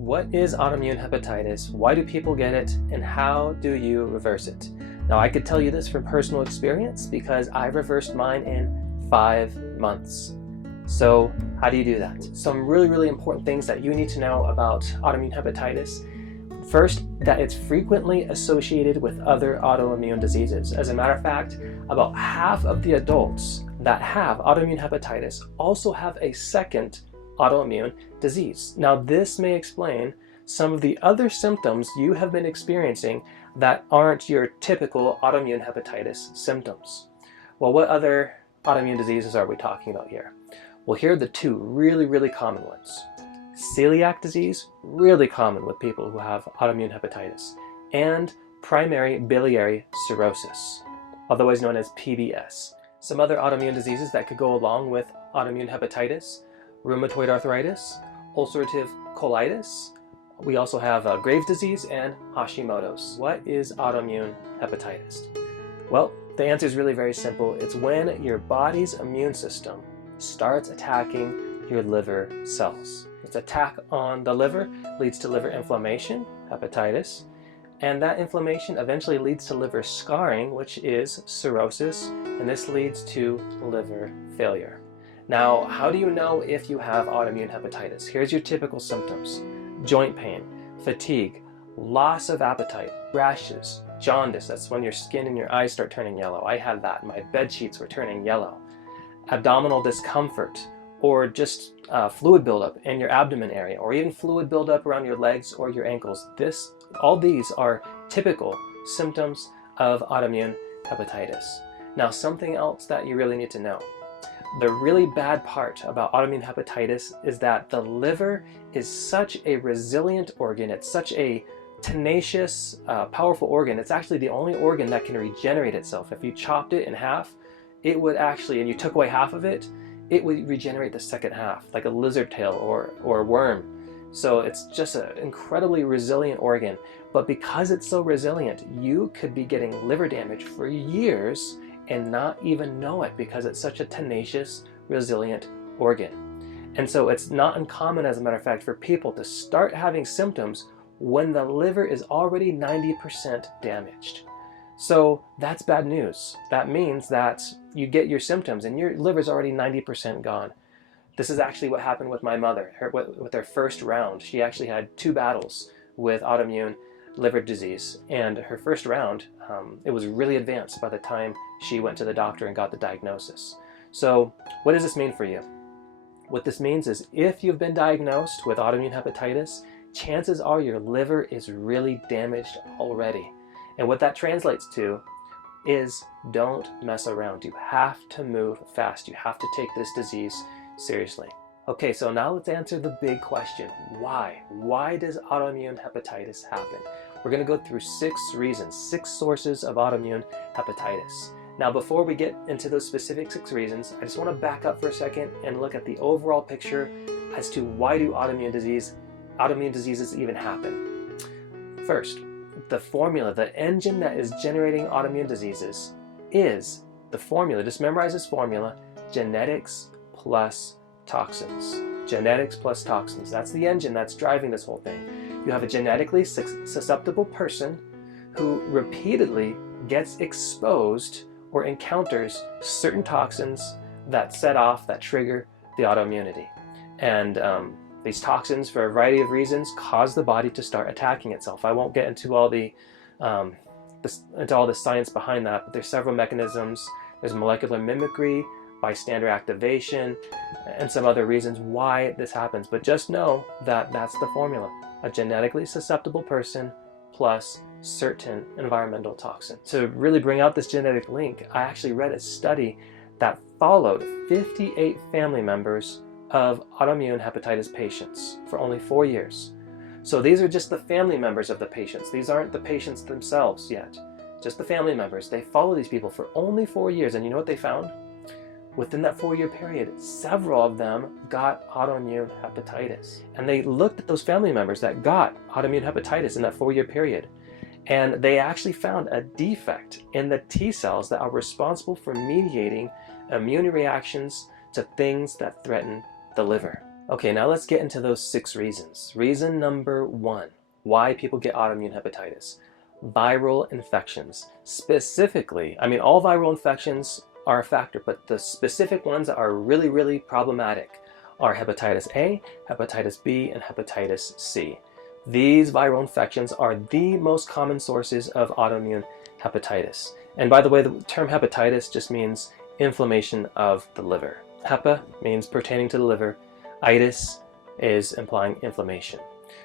What is autoimmune hepatitis? Why do people get it? And how do you reverse it? Now, I could tell you this from personal experience because I reversed mine in 5 months. So how do you do that? Some really important things that you need to know about autoimmune hepatitis. First, that it's frequently associated with other autoimmune diseases. As a matter of fact, about half of the adults that have autoimmune hepatitis also have a second autoimmune disease. Now, this may explain some of the other symptoms you have been experiencing that aren't your typical autoimmune hepatitis symptoms. Well, what other autoimmune diseases are we talking about here? Well, here are the two really common ones. Celiac disease, really common with people who have autoimmune hepatitis, and primary biliary cirrhosis, otherwise known as PBS. Some other autoimmune diseases that could go along with autoimmune hepatitis: rheumatoid arthritis, ulcerative colitis. We also have Graves' disease and Hashimoto's. What is autoimmune hepatitis? Well, the answer is really very simple. It's when your body's immune system starts attacking your liver cells. Its attack on the liver leads to liver inflammation, hepatitis, and that inflammation eventually leads to liver scarring, which is cirrhosis, and this leads to liver failure. Now, how do you know if you have autoimmune hepatitis? Here's your typical symptoms: joint pain, fatigue, loss of appetite, rashes, jaundice. That's when your skin and your eyes start turning yellow. I had that. My bed sheets were turning yellow. Abdominal discomfort, or just fluid buildup in your abdomen area, or even fluid buildup around your legs or your ankles. All these are typical symptoms of autoimmune hepatitis. Now, something else that you really need to know. The really bad part about autoimmune hepatitis is that the liver is such a resilient organ. It's such a tenacious, powerful organ. It's actually the only organ that can regenerate itself. If you chopped it in half, it would actually, and you took away half of it, it would regenerate the second half, like a lizard tail or a worm. So it's just an incredibly resilient organ. But because it's so resilient, you could be getting liver damage for years and not even know it because it's such a tenacious, resilient organ. And so it's not uncommon, as a matter of fact, for people to start having symptoms when the liver is already 90% damaged. So that's bad news. That means that you get your symptoms and your liver's already 90% gone. This is actually what happened with my mother. With her first round, she actually had 2 battles with autoimmune liver disease, and her first round, it was really advanced by the time she went to the doctor and got the diagnosis. So what does this mean for you? What this means is if you've been diagnosed with autoimmune hepatitis, chances are your liver is really damaged already. And what that translates to is don't mess around. You have to move fast. You have to take this disease seriously. Okay, so now let's answer the big question. Why? Why does autoimmune hepatitis happen? We're going to go through 6 reasons, 6 sources of autoimmune hepatitis. Now, before we get into those specific 6 reasons, I just want to back up for a second and look at the overall picture as to why do autoimmune diseases even happen. First, the formula, the engine that is generating autoimmune diseases is the formula. Just memorize this formula: genetics plus toxins. Genetics plus toxins. That's the engine that's driving this whole thing. You have a genetically susceptible person who repeatedly gets exposed or encounters certain toxins that set off, that trigger the autoimmunity. And these toxins, for a variety of reasons, cause the body to start attacking itself. I won't get into all the science behind that, but there's several mechanisms. There's molecular mimicry, bystander activation, and some other reasons why this happens. But just know that that's the formula: a genetically susceptible person plus certain environmental toxins. To really bring out this genetic link, I actually read a study that followed 58 family members of autoimmune hepatitis patients for only 4 years. So these are just the family members of the patients. These aren't the patients themselves yet, just the family members. They follow these people for only 4 years, and you know what they found? Within that 4-year period, several of them got autoimmune hepatitis. And they looked at those family members that got autoimmune hepatitis in that 4-year period, and they actually found a defect in the T cells that are responsible for mediating immune reactions to things that threaten the liver. Okay, now let's get into those 6 reasons. Reason number 1, why people get autoimmune hepatitis. Viral infections. Specifically, I mean, all viral infections are a factor, but the specific ones that are really, really problematic are hepatitis A, hepatitis B, and hepatitis C. These viral infections are the most common sources of autoimmune hepatitis. And by the way, the term hepatitis just means inflammation of the liver. Hepa means pertaining to the liver. Itis is implying inflammation.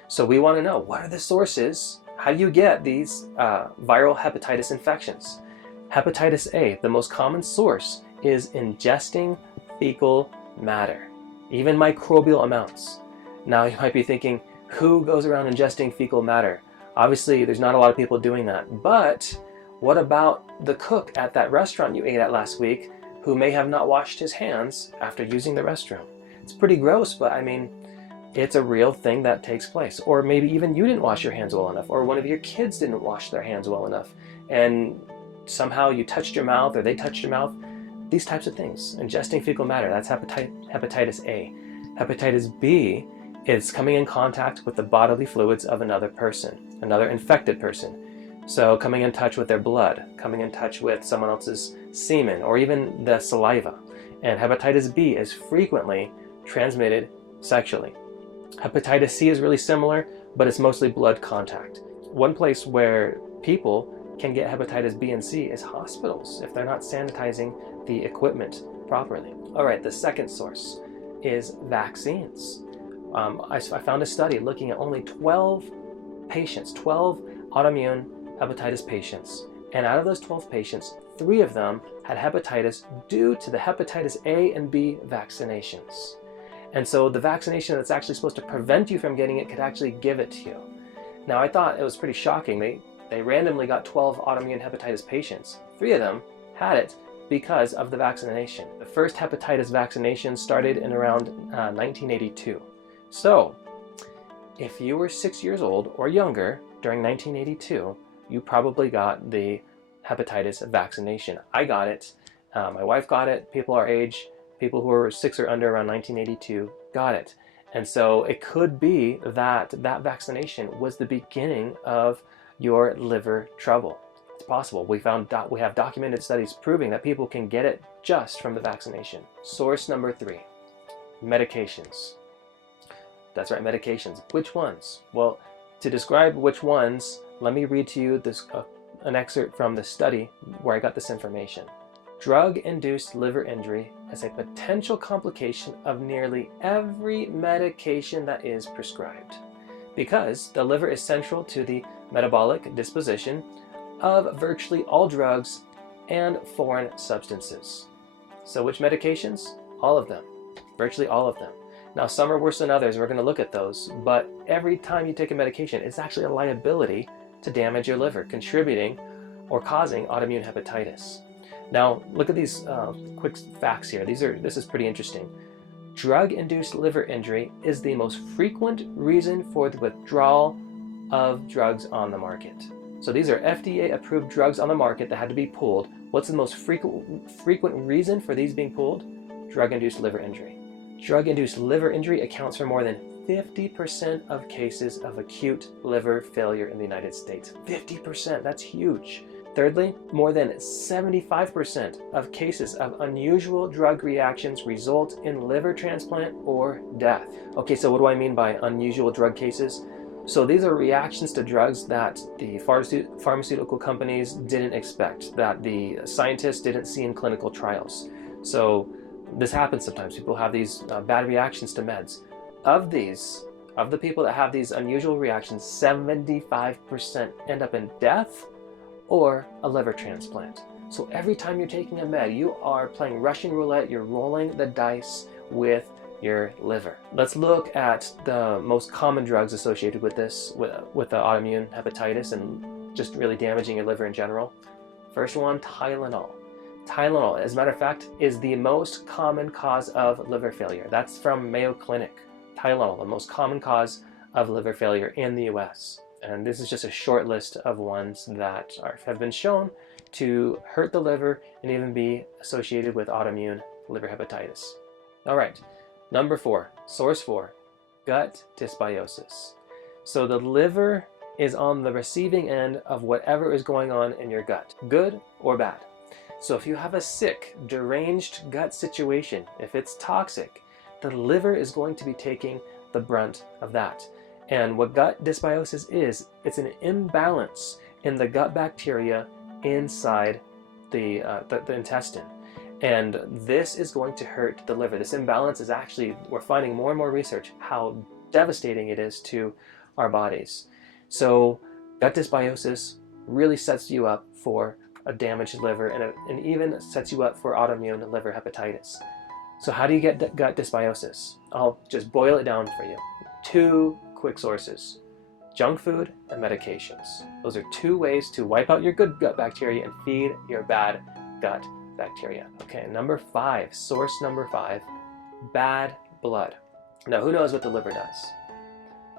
So we want to know, what are the sources? How do you get these viral hepatitis infections? Hepatitis A, the most common source, is ingesting fecal matter, even microbial amounts. Now you might be thinking, who goes around ingesting fecal matter? Obviously, there's not a lot of people doing that. But what about the cook at that restaurant you ate at last week who may have not washed his hands after using the restroom? It's pretty gross, but I mean, it's a real thing that takes place. Or maybe even you didn't wash your hands well enough, or one of your kids didn't wash their hands well enough, and somehow you touched your mouth or they touched your mouth. These types of things. Ingesting fecal matter, that's hepatitis A. Hepatitis B is coming in contact with the bodily fluids of another person, another infected person. So coming in touch with their blood, coming in touch with someone else's semen, or even the saliva. And hepatitis B is frequently transmitted sexually. Hepatitis C is really similar, but it's mostly blood contact. One place where people can get hepatitis B and C is hospitals if they're not sanitizing the equipment properly. All right, the second source is vaccines. I found a study looking at only 12 patients, 12 autoimmune hepatitis patients. And out of those 12 patients, 3 of them had hepatitis due to the hepatitis A and B vaccinations. And so the vaccination that's actually supposed to prevent you from getting it could actually give it to you. Now I thought it was pretty shocking. They randomly got 12 autoimmune hepatitis patients. 3 of them had it because of the vaccination. The first hepatitis vaccination started in around 1982. So if you were 6 years old or younger during 1982, you probably got the hepatitis vaccination. I got it. My wife got it. People our age, people who were 6 or under around 1982 got it. And so it could be that that vaccination was the beginning of your liver trouble. It's possible. We have documented studies proving that people can get it just from the vaccination. Source number 3, medications. That's right, medications. Which ones? Well, to describe which ones, let me read to you an excerpt from the study where I got this information. Drug-induced liver injury is a potential complication of nearly every medication that is prescribed, because the liver is central to the metabolic disposition of virtually all drugs and foreign substances. So which medications? All of them. Virtually all of them. Now some are worse than others, we're going to look at those, but every time you take a medication, it's actually a liability to damage your liver, contributing or causing autoimmune hepatitis. Now look at these quick facts here. This is pretty interesting. Drug-induced liver injury is the most frequent reason for the withdrawal of drugs on the market. So these are FDA-approved drugs on the market that had to be pulled. What's the most frequent reason for these being pulled? Drug-induced liver injury. Drug-induced liver injury accounts for more than 50% of cases of acute liver failure in the United States. 50%, that's huge. Thirdly, more than 75% of cases of unusual drug reactions result in liver transplant or death. Okay, so what do I mean by unusual drug cases? So these are reactions to drugs that the pharmaceutical companies didn't expect, that the scientists didn't see in clinical trials. So this happens sometimes. People have these bad reactions to meds. Of the people that have these unusual reactions, 75% end up in death or a liver transplant. So every time you're taking a med, you are playing Russian roulette, you're rolling the dice with your liver. Let's look at the most common drugs associated with this, with the autoimmune hepatitis and just really damaging your liver in general. First one, Tylenol. Tylenol, as a matter of fact, is the most common cause of liver failure. That's from Mayo Clinic. Tylenol, the most common cause of liver failure in the US. And this is just a short list of ones that have been shown to hurt the liver and even be associated with autoimmune liver hepatitis. All right, Number 4, source 4, gut dysbiosis. So the liver is on the receiving end of whatever is going on in your gut, good or bad. So if you have a sick, deranged gut situation, if it's toxic, the liver is going to be taking the brunt of that. And what gut dysbiosis is, it's an imbalance in the gut bacteria inside the intestine. And this is going to hurt the liver. This imbalance is actually, we're finding more and more research how devastating it is to our bodies. So gut dysbiosis really sets you up for a damaged liver, and even sets you up for autoimmune liver hepatitis. So how do you get gut dysbiosis? I'll just boil it down for you. 2 quick sources: junk food and medications. Those are 2 ways to wipe out your good gut bacteria and feed your bad gut bacteria. Okay, number 5, source number 5, bad blood. Now, who knows what the liver does?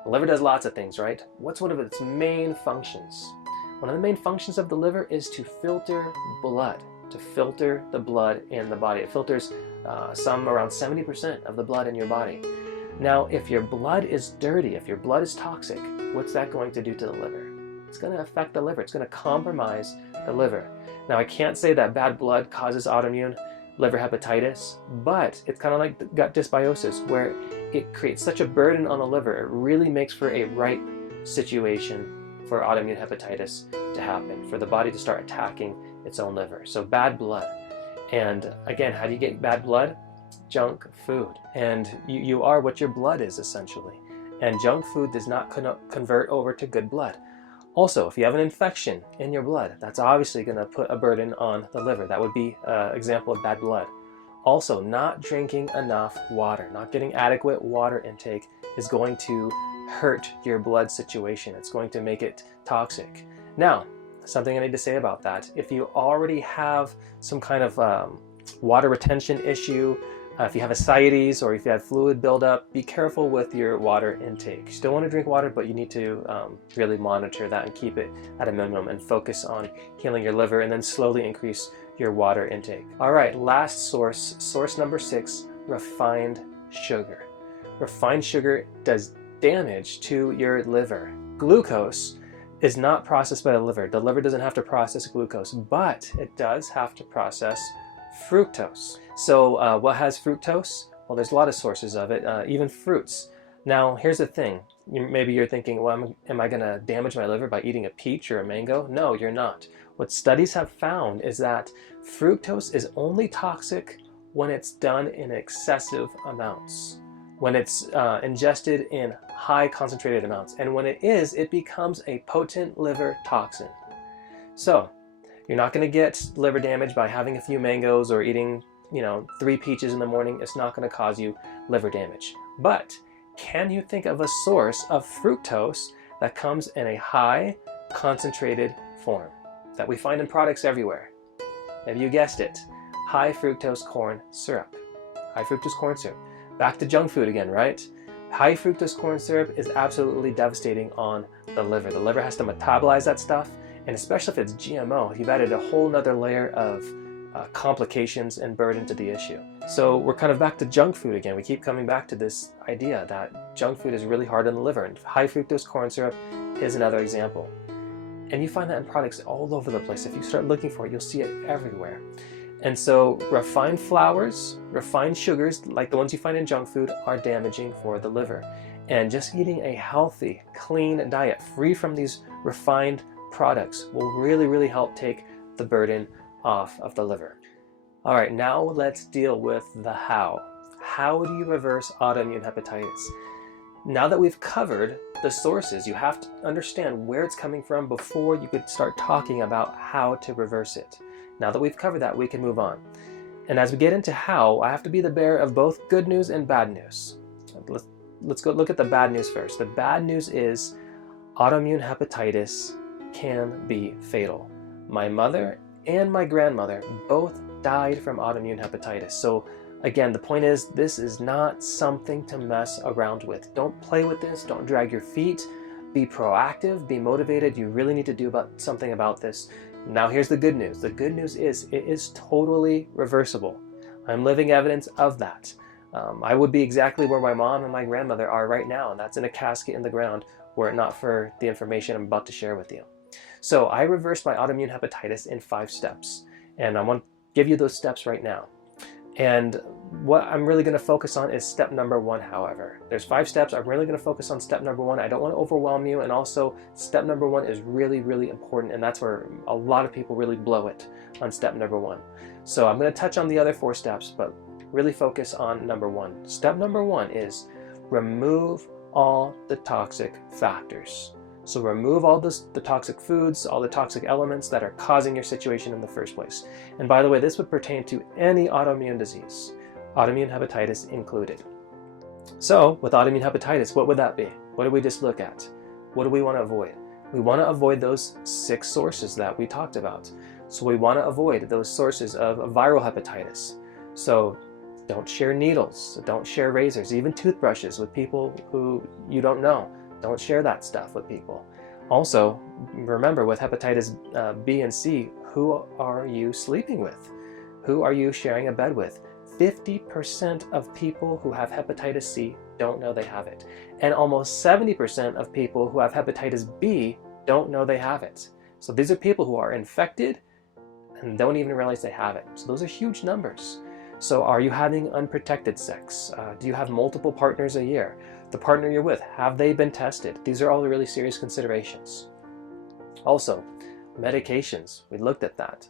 The liver does lots of things, right? What's one of its main functions? One of the main functions of the liver is to filter blood, to filter the blood in the body. It filters some around 70% of the blood in your body. Now, if your blood is dirty, if your blood is toxic, what's that going to do to the liver? It's going to affect the liver. It's going to compromise the liver. Now, I can't say that bad blood causes autoimmune liver hepatitis, but it's kind of like gut dysbiosis, where it creates such a burden on the liver. It really makes for a ripe situation for autoimmune hepatitis to happen, for the body to start attacking its own liver. So bad blood. And again, how do you get bad blood? Junk food. And you are what your blood is, essentially. And junk food does not convert over to good blood. Also, if you have an infection in your blood, that's obviously going to put a burden on the liver. That would be an example of bad blood. Also, not drinking enough water, not getting adequate water intake is going to hurt your blood situation. It's going to make it toxic. Now, something I need to say about that: if you already have some kind of water retention issue, if you have ascites or if you have fluid buildup, be careful with your water intake. You still want to drink water, but you need to really monitor that and keep it at a minimum and focus on healing your liver, and then slowly increase your water intake. All right, last source number 6, refined sugar. Refined sugar does damage to your liver. Glucose is not processed by the liver. The liver doesn't have to process glucose, but it does have to process fructose. So what has fructose? Well, there's a lot of sources of it, even fruits. Now, here's the thing. Maybe you're thinking, well, am I going to damage my liver by eating a peach or a mango? No, you're not. What studies have found is that fructose is only toxic when it's done in excessive amounts, when it's ingested in high concentrated amounts. And when it is, it becomes a potent liver toxin. So you're not going to get liver damage by having a few mangoes or eating 3 peaches in the morning. It's not going to cause you liver damage. But can you think of a source of fructose that comes in a high concentrated form that we find in products everywhere? Maybe you guessed it. High fructose corn syrup. High fructose corn syrup. Back to junk food again, right? High fructose corn syrup is absolutely devastating on the liver. The liver has to metabolize that stuff, and especially if it's GMO, you've added a whole nother layer of complications and burden to the issue. So we're kind of back to junk food again. We keep coming back to this idea that junk food is really hard on the liver, and high fructose corn syrup is another example. And you find that in products all over the place. If you start looking for it, you'll see it everywhere. And so refined flours, refined sugars, like the ones you find in junk food, are damaging for the liver. And just eating a healthy, clean diet, free from these refined products, will really, really help take the burden off of the liver. All right, now let's deal with the how. How do you reverse autoimmune hepatitis? Now that we've covered the sources, you have to understand where it's coming from before you could start talking about how to reverse it. Now that we've covered that, we can move on. And as we get into how, I have to be the bearer of both good news and bad news. Let's go look at the bad news first. The bad news is autoimmune hepatitis can be fatal. My mother and my grandmother both died from autoimmune hepatitis. So again, the point is, this is not something to mess around with. Don't play with this. Don't drag your feet. Be proactive. Be motivated. You really need to do something about this. Now here's the good news. The good news is it is totally reversible. I'm living evidence of that. I would be exactly where my mom and my grandmother are right now, and that's in a casket in the ground were it not for the information I'm about to share with you. So I reversed my autoimmune hepatitis in 5 steps, and I want to give you those steps right now. And what I'm really going to focus on is step number 1, however. There's 5 steps. I'm really going to focus on step number 1. I don't want to overwhelm you, and also step number 1 is really, really important, and that's where a lot of people really blow it on step number 1. So I'm going to touch on the other 4 steps, but really focus on number 1. Step number 1 is remove all the toxic factors. So remove all the toxic foods, all the toxic elements that are causing your situation in the first place. And by the way, this would pertain to any autoimmune disease, autoimmune hepatitis included. So with autoimmune hepatitis, what would that be? What did we just look at? What do we want to avoid? We want to avoid those 6 sources that we talked about. So we want to avoid those sources of viral hepatitis. So don't share needles, don't share razors, even toothbrushes with people who you don't know. Don't share that stuff with people. Also, remember with hepatitis B and C, who are you sleeping with? Who are you sharing a bed with? 50% of people who have hepatitis C don't know they have it. And almost 70% of people who have hepatitis B don't know they have it. So these are people who are infected and don't even realize they have it. So those are huge numbers. So are you having unprotected sex? Do you have multiple partners a year? The partner you're with, have they been tested? These are all really serious considerations. Also, medications, we looked at that.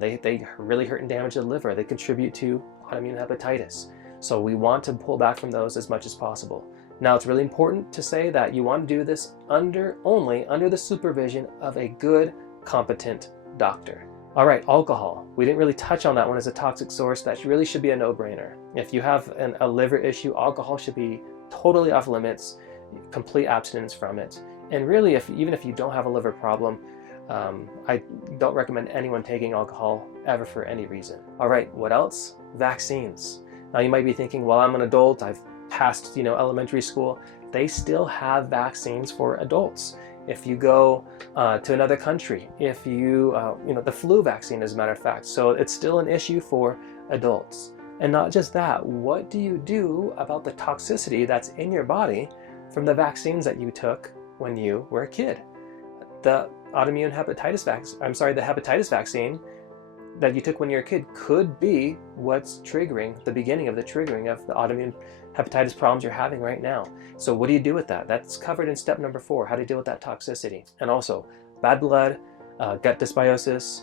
They really hurt and damage the liver. They contribute to autoimmune hepatitis. So we want to pull back from those as much as possible. Now, it's really important to say that you want to do this only under the supervision of a good, competent doctor. All right, alcohol. We didn't really touch on that one as a toxic source. That really should be a no-brainer. If you have a liver issue, alcohol should be totally off limits, complete abstinence from it. And really, even if you don't have a liver problem, I don't recommend anyone taking alcohol ever for any reason. All right, what else? Vaccines. Now you might be thinking, well, I'm an adult, I've passed elementary school. They still have vaccines for adults. If you go to another country, if you, the flu vaccine as a matter of fact. So it's still an issue for adults. And not just that, what do you do about the toxicity that's in your body from the vaccines that you took when you were a kid? The hepatitis vaccine that you took when you were a kid could be what's triggering the beginning of the triggering of the autoimmune hepatitis problems you're having right now. So what do you do with that? That's covered in step number 4, how to deal with that toxicity. And also, bad blood, gut dysbiosis.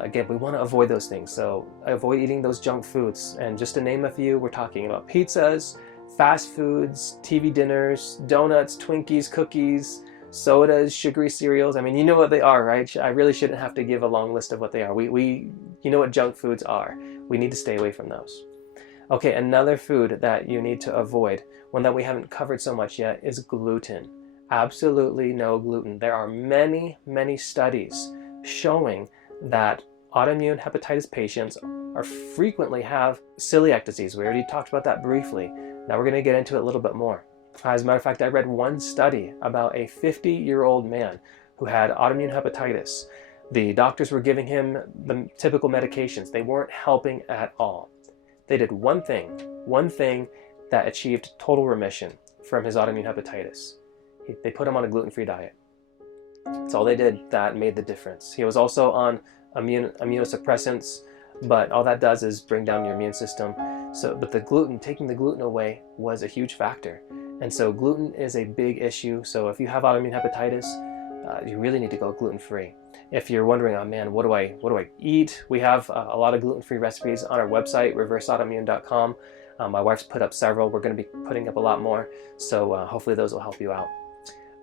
Again, we want to avoid those things. So avoid eating those junk foods. And just to name a few, we're talking about pizzas, fast foods, TV dinners, donuts, Twinkies, cookies, sodas, sugary cereals. I mean, you know what they are, right? I really shouldn't have to give a long list of what they are. You know what junk foods are. We need to stay away from those. Okay, another food that you need to avoid, one that we haven't covered so much yet, is gluten. Absolutely no gluten. There are many, many studies showing that autoimmune hepatitis patients frequently have celiac disease. We already talked about that briefly. Now we're going to get into it a little bit more. As a matter of fact, I read one study about a 50-year-old man who had autoimmune hepatitis. The doctors were giving him the typical medications. They weren't helping at all. They did one thing that achieved total remission from his autoimmune hepatitis. They put him on a gluten-free diet. That's all they did that made the difference. He was also on immunosuppressants, but all that does is bring down your immune system. But taking the gluten away was a huge factor. And so gluten is a big issue. So if you have autoimmune hepatitis, you really need to go gluten-free. If you're wondering, oh man, what do I eat? We have a lot of gluten-free recipes on our website, reverseautoimmune.com. My wife's put up several. We're going to be putting up a lot more. So hopefully those will help you out.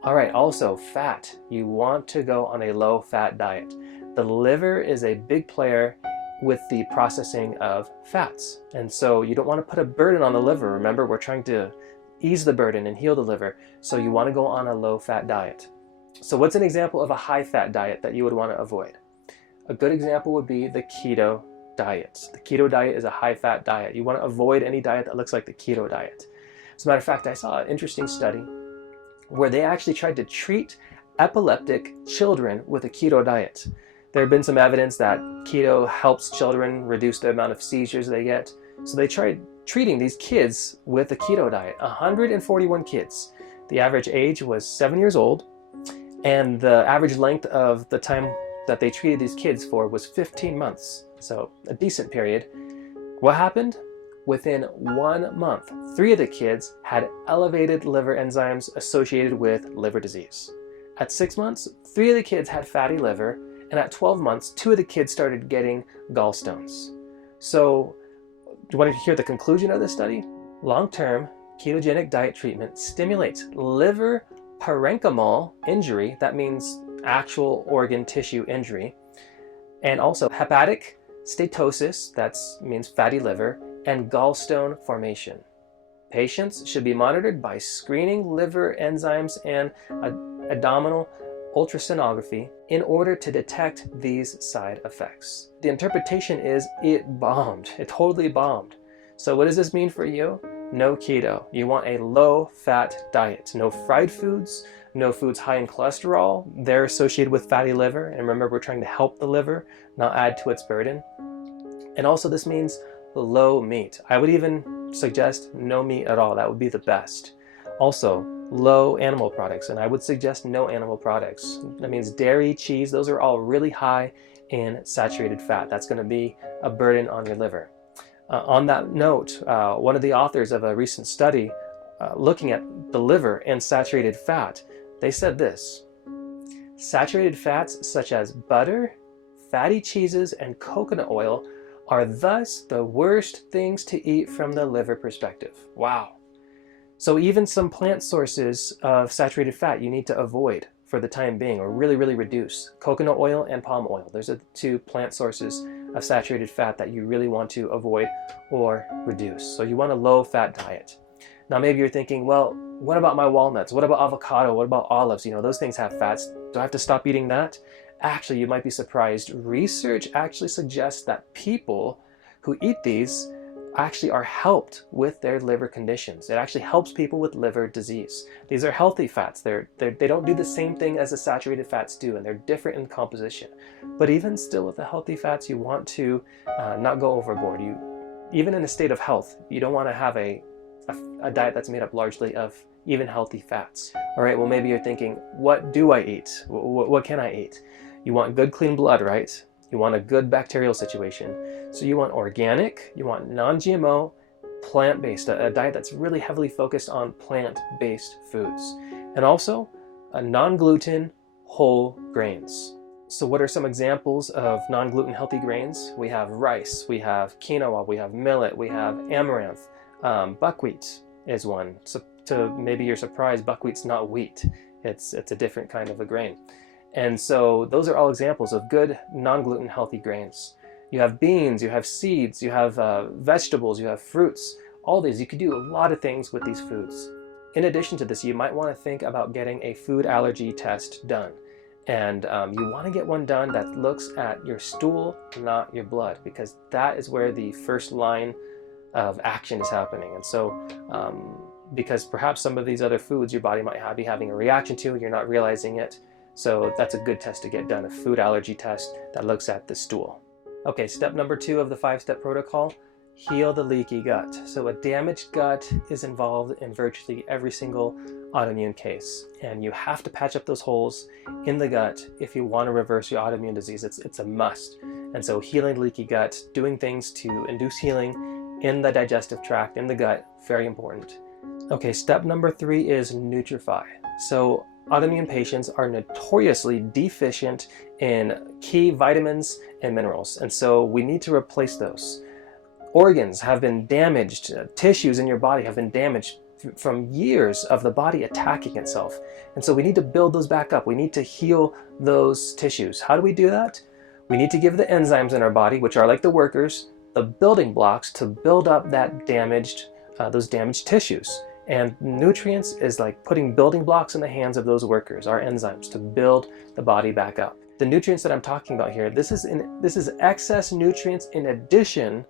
All right, also fat. You want to go on a low-fat diet. The liver is a big player with the processing of fats. And so you don't want to put a burden on the liver. Remember, we're trying to ease the burden and heal the liver. So you want to go on a low-fat diet. So what's an example of a high-fat diet that you would want to avoid? A good example would be the keto diet. The keto diet is a high-fat diet. You want to avoid any diet that looks like the keto diet. As a matter of fact, I saw an interesting study where they actually tried to treat epileptic children with a keto diet. There have been some evidence that keto helps children reduce the amount of seizures they get. So they tried treating these kids with a keto diet, 141 kids. The average age was 7 years old, and the average length of the time that they treated these kids for was 15 months, so a decent period. What happened? Within 1 month, 3 of the kids had elevated liver enzymes associated with liver disease. At 6 months, 3 of the kids had fatty liver, and at 12 months, 2 of the kids started getting gallstones. So, do you want to hear the conclusion of this study? Long-term ketogenic diet treatment stimulates liver parenchymal injury, that means actual organ tissue injury, and also hepatic steatosis, that means fatty liver, and gallstone formation. Patients should be monitored by screening liver enzymes and abdominal ultrasonography in order to detect these side effects. The interpretation is it bombed. It totally bombed. So what does this mean for you? No keto. You want a low-fat diet. No fried foods, no foods high in cholesterol. They're associated with fatty liver. And remember, we're trying to help the liver, not add to its burden. And also this means low meat. I would even suggest no meat at all. That would be the best. Also, low animal products, and I would suggest no animal products. That means dairy, cheese, those are all really high in saturated fat. That's going to be a burden on your liver. On that note, one of the authors of a recent study looking at the liver and saturated fat, they said this: saturated fats such as butter, fatty cheeses, and coconut oil are thus the worst things to eat from the liver perspective. Wow. So even some plant sources of saturated fat you need to avoid for the time being, or really reduce. Coconut oil and palm oil. Those are the 2 plant sources of saturated fat that you really want to avoid or reduce. So you want a low-fat diet. Now maybe you're thinking, well, what about my walnuts? What about avocado? What about olives? You know, those things have fats. Do I have to stop eating that? Actually, you might be surprised. Research actually suggests that people who eat these actually are helped with their liver conditions. It actually helps people with liver disease. These are healthy fats. They don't do the same thing as the saturated fats do, and they're different in composition. But even still with the healthy fats, you want to not go overboard. Even in a state of health, you don't want to have a diet that's made up largely of even healthy fats. All right, well, maybe you're thinking, what do I eat? What can I eat? You want good, clean blood, right? You want a good bacterial situation. So you want organic, you want non-GMO, plant-based, a diet that's really heavily focused on plant-based foods. And also a non-gluten whole grains. So what are some examples of non-gluten healthy grains? We have rice, we have quinoa, we have millet, we have amaranth. Buckwheat is one. So maybe you're surprised, buckwheat's not wheat. It's a different kind of a grain. And so those are all examples of good non-gluten healthy grains. You have beans, you have seeds, you have vegetables, you have fruits. All these, you could do a lot of things with these foods. In addition to this, you might want to think about getting a food allergy test done. And you want to get one done that looks at your stool, not your blood, because that is where the first line of action is happening. And so because perhaps some of these other foods your body might be having a reaction to, you're not realizing it. So that's a good test to get done, a food allergy test that looks at the stool. Okay, step number 2 of the 5-step protocol, heal the leaky gut. So a damaged gut is involved in virtually every single autoimmune case. And you have to patch up those holes in the gut if you want to reverse your autoimmune disease. It's a must. And so healing the leaky gut, doing things to induce healing in the digestive tract, in the gut, very important. Okay, step number 3 is Nutrify. So autoimmune patients are notoriously deficient in key vitamins and minerals, and so we need to replace those. Organs have been damaged, tissues in your body have been damaged from years of the body attacking itself, and so we need to build those back up. We need to heal those tissues. How do we do that? We need to give the enzymes in our body, which are like the workers, the building blocks to build up that those damaged tissues. And nutrients is like putting building blocks in the hands of those workers, our enzymes, to build the body back up. The nutrients that I'm talking about here, this is excess nutrients in addition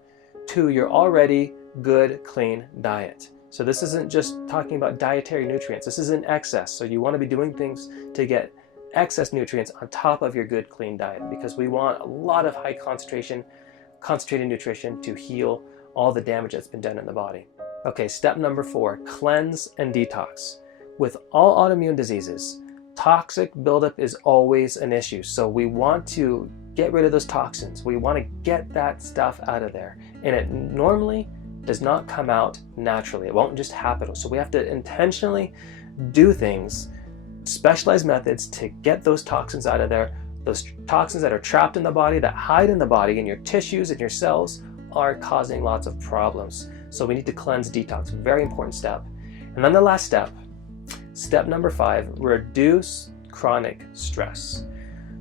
to your already good, clean diet. So this isn't just talking about dietary nutrients. This is in excess. So you want to be doing things to get excess nutrients on top of your good, clean diet, because we want a lot of high concentrated nutrition to heal all the damage that's been done in the body. Okay, step number 4, cleanse and detox. With all autoimmune diseases, toxic buildup is always an issue. So we want to get rid of those toxins. We want to get that stuff out of there. And it normally does not come out naturally. It won't just happen. So we have to intentionally do things, specialized methods to get those toxins out of there. Those toxins that are trapped in the body, that hide in the body, in your tissues and your cells, are causing lots of problems. So we need to cleanse, detox, very important step. And then the last step, step number 5, reduce chronic stress.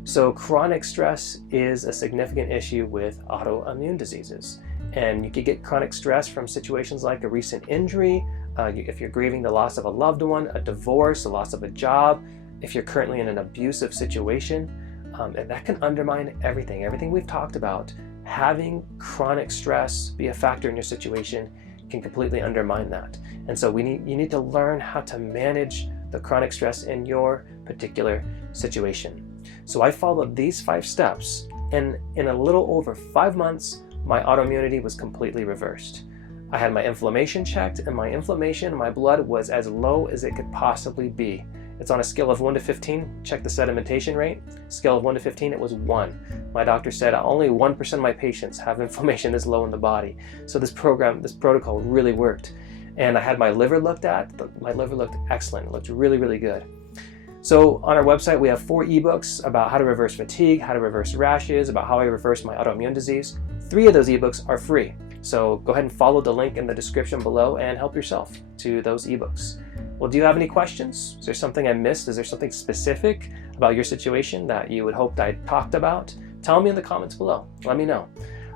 So chronic stress is a significant issue with autoimmune diseases. And you could get chronic stress from situations like a recent injury, if you're grieving the loss of a loved one, a divorce, the loss of a job, if you're currently in an abusive situation, and that can undermine everything we've talked about. Having chronic stress be a factor in your situation can completely undermine that. And so you need to learn how to manage the chronic stress in your particular situation. So I followed these 5 steps, and in a little over 5 months, my autoimmunity was completely reversed. I had my inflammation checked, and my inflammation in my blood was as low as it could possibly be. It's on a scale of 1 to 15. Check the sedimentation rate. Scale of 1 to 15, it was 1. My doctor said only 1% of my patients have inflammation this low in the body. So this protocol really worked. And I had my liver looked at. My liver looked excellent. It looked really, really good. So on our website, we have 4 ebooks about how to reverse fatigue, how to reverse rashes, about how I reversed my autoimmune disease. 3 of those ebooks are free. So go ahead and follow the link in the description below and help yourself to those ebooks. Well, do you have any questions? Is there something I missed? Is there something specific about your situation that you would hope I talked about? Tell me in the comments below. Let me know.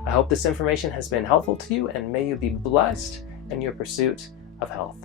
I hope this information has been helpful to you, and may you be blessed in your pursuit of health.